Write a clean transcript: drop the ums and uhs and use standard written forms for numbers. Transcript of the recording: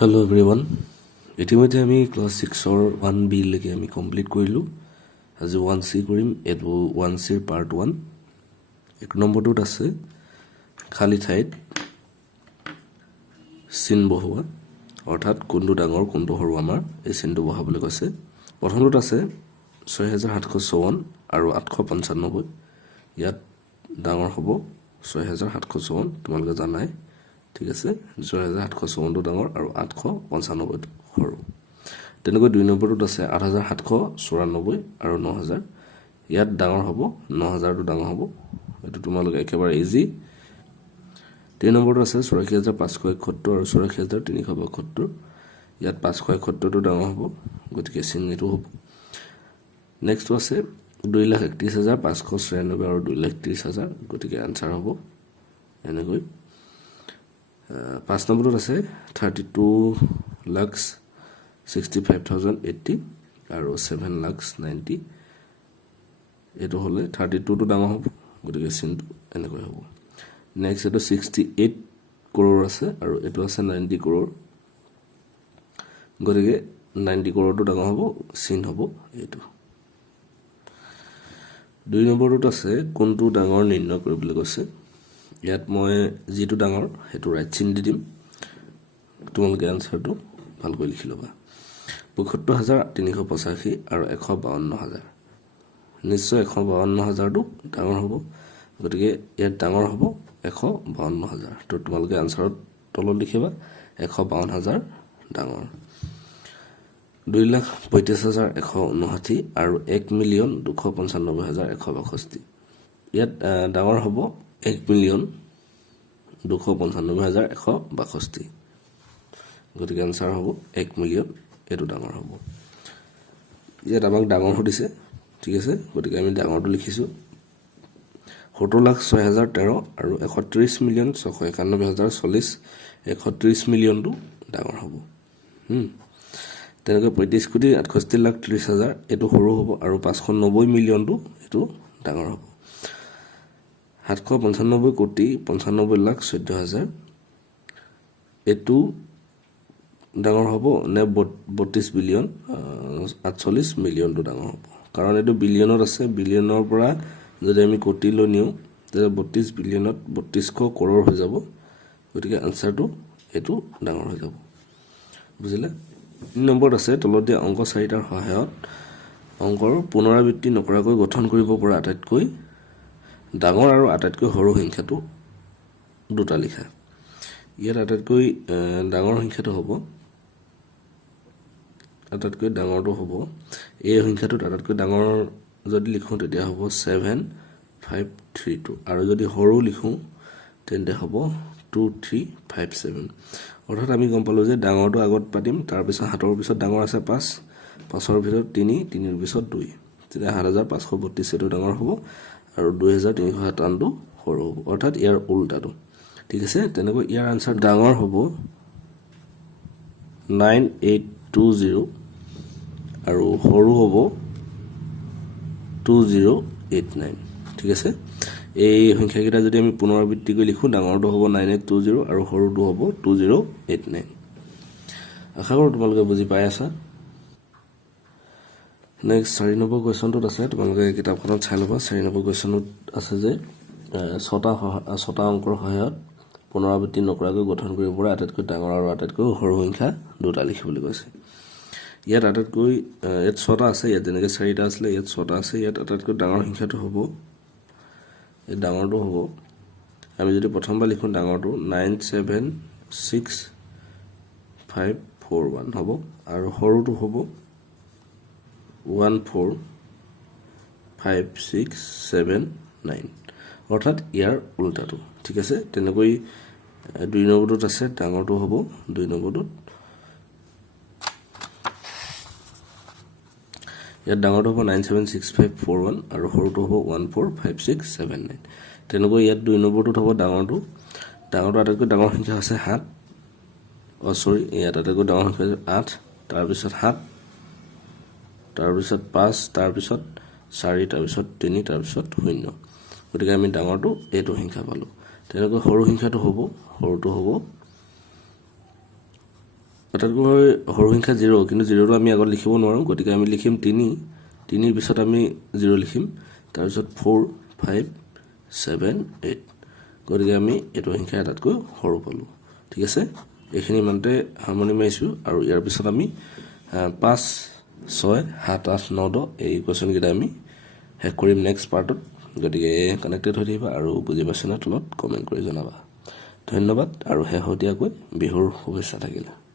Hello everyone. ইতিমধ্যে আমি class 6 or 1B লৈকে আমি কমপ্লিট কৰিলো আজি 1C কৰিম এটো 1C পাৰ্ট 1 এক নম্বৰটোত আছে খালি ঠাইত চিন বহোৱা অৰ্থাৎ কোনটো ডাঙৰ কোনটো সৰু আমাৰ এই চিনটো বহাবলৈ কৈছে প্ৰথমটোত আছে 6754 আৰু 895 ইয়াত ডাঙৰ হ'ব 6754 তোমালোকে জানাই ঠিক আছে 6754 ডাঙৰ আৰু 895 সৰু তেনেকৈ দুই নম্বৰটোত আছে 8794 আৰু 9000 ইয়াত ডাঙৰ হ'ব 9000 টো ডাঙৰ হ'ব এটো তোমালোকে একেবাৰে ইজি তিন নম্বৰটো আছে 84571 আৰু 84372 ইয়াত 571 টো ডাঙৰ হ'ব গতিকে চিন এটো হ'ব নেক্সট আছে 231596 আৰু 233000 গতিকে আনসাৰ হ'ব এনেকৈ 5 নম্বৰত আছে 32,65,080 আৰু 7,90,000 এটো হলে 32 টো ডাঙৰ হ'ব গতিকে চিনটো এনেকৈ হ'ব নেক্সট এটো 68 crore আছে আৰু এটো আছে 90 crore গতিকে 90 crore টো ডাঙৰ হ'ব চিন হ'ব এটো দুই নম্বৰটোত আছে কোনটো ডাঙৰ নিৰ্ণয় কৰিবলৈ কৈছে ইয়াত মই যেটো ডাঙৰ হেতু ৰাইট চিন দি দিম তোমালোকে আনসাৰটো ভালকৈ লিখি লবা 75385 আৰু 152000 নিশ্চয় 152000 টো ডাঙৰ হ'ব গতিকে ইয়াত ডাঙৰ হ'ব 152000 তো তোমালোকে আনসাৰত তলত লিখিবা 152000 ডাঙৰ 2,35,159 আৰু 1,295,162 ইয়াত ডাঙৰ হ'ব 1,295,162 গতিকে আনসাৰ হ'ব 1,000,000 এটো ডাঙৰ হ'ব ইয়াত আমাক ডাঙৰ হদিছে ঠিক আছে গতিকে আমি ডাঙৰটো লিখিছো 17,06,013 আৰু 31,691,040 31 মিলিয়ন টো ডাঙৰ হ'ব তেনেকৈ 35,68,30,000 এটো সৰু হ'ব আৰু 590 মিলিয়ন টো এটো ডাঙৰ হ'ব 795,95,14,14,00,000 এটো ডাঙৰ হ'ব নে 32 বিলিয়ন 48 মিলিয়ন টো ডাঙৰ হ'ব কাৰণ এটো বিলিয়নত আছে বিলিয়নৰ পৰা যদি আমি কোটি লৈ নিও তেনে 32 বিলিয়নত 3200 crore হৈ যাব গতিকে আনসাৰটো এটো ডাঙৰ হৈ যাব বুজিলে তিন নম্বৰ আছে তলত দিয়া অংক 4টাৰ সহায়ত অংকৰ পুনৰাবৃত্তি নকৰাকৈ গঠন কৰিব পৰা আটাইতকৈ ডাঙৰ আৰু আটাইতকৈ সৰু সংখ্যাটো দুটা লিখা ইয়াত আটাইতকৈ ডাঙৰ সংখ্যাটো হ'ব আটাইতকৈ ডাঙৰটো হ'ব এই সংখ্যাটোত আটাইতকৈ ডাঙৰ যদি লিখো তেতিয়া হ'ব 7532 আৰু যদি সৰু লিখো তেন্তে হ'ব 2357 অৰ্থাৎ আমি গম পালো যে ডাঙৰটো আগত পাতিম তাৰ পিছত হাতৰ পিছত ডাঙৰ আছে 5 5ৰ ভিতৰত 3 3ৰ পিছত 2 তেতিয়া 7532 এটো ডাঙৰ হ'ব আৰু 2357 টো সৰু হ'ব অৰ্থাৎ ইয়াৰ উল্টাটো ঠিক আছে তেনেকৈ ইয়াৰ আনসাৰ ডাঙৰ হ'ব 9820 আৰু সৰু হ'ব 2089 ঠিক আছে এই সংখ্যাকেইটা যদি আমি পুনৰাবৃত্তি কৰি লিখো ডাঙৰটো হ'ব 9820 আৰু সৰুটো হ'ব 2089 আশা কৰো তোমালোকে বুজি পাই আছা নেক্সট 4 নম্বৰ কোৱেশ্চনটোত আছে তোমালোকে কিতাপখনত চাই লবা 4 নম্বৰ কোৱেশ্চনত আছে যে ছটা অংকৰ সহায়ত পুনৰাবৃত্তি নকৰাকৈ গঠন কৰিব পৰা আটাইতকৈ ডাঙৰ আৰু আটাইতকৈ সৰু সংখ্যা দুটা লিখিবলৈ কৈছে ইয়াত আটাইতকৈ ইয়াত ছটা আছে ইয়াত যেনেকৈ 4টা আছিল ইয়াত ছটা আছে ইয়াত আটাইতকৈ ডাঙৰ সংখ্যাটো হ'ব এই ডাঙৰটো হ'ব আমি যদি প্ৰথমবাৰ লিখো ডাঙৰটো 976541 হ'ব আৰু সৰুটো হ'ব 145679 অৰ্থাৎ ইয়াৰ উল্টাটো ঠিক আছে তেনেকৈ দুই নম্বৰটোত আছে ডাঙৰটো হ'ব দুই নম্বৰটোত ইয়াত ডাঙৰটো হ'ব 976541 আৰু সৰুটো হ'ব 145679 তেনেকৈ ইয়াত দুই নম্বৰটোত হ'ব ডাঙৰটো আটাইতকৈ ডাঙৰ সংখ্যা আছে 7 ইয়াত আটাইতকৈ ডাঙৰ সংখ্যা 8 তাৰ পিছত 7 তাৰ পিছত 5 তাৰ পিছত 4 তাৰ পিছত 3 তাৰ পিছত 0 গতিকে আমি ডাঙৰটো এইটো সংখ্যা পালো তেনেকৈ সৰু সংখ্যাটো হ'ব সৰুটো হ'ব আটাইতকৈ সৰু সংখ্যা 0 কিন্তু 0টো আমি আগত লিখিব নোৱাৰোঁ গতিকে আমি লিখিম 3 3ৰ পিছত আমি 0 লিখিম তাৰপিছত 4 5 7 8 গতিকে আমি এইটো সংখ্যা আটাইতকৈ সৰু পালোঁ ঠিক আছে এইখিনি মানতে হাৰমনি মাৰিছোঁ আৰু ইয়াৰ পিছত আমি 5 6 7 8 9 10 এই কোৱেশ্যন কেইটা আমি শেষ কৰিম নেক্সট পাৰ্টত গতিকে কানেক্টেড হৈ থাকিবা আৰু বুজি পাইছা না তলত কমেণ্ট কৰি জনাবা ধন্যবাদ আৰু শেহতীয়াকৈ বিহুৰ শুভেচ্ছা থাকিলে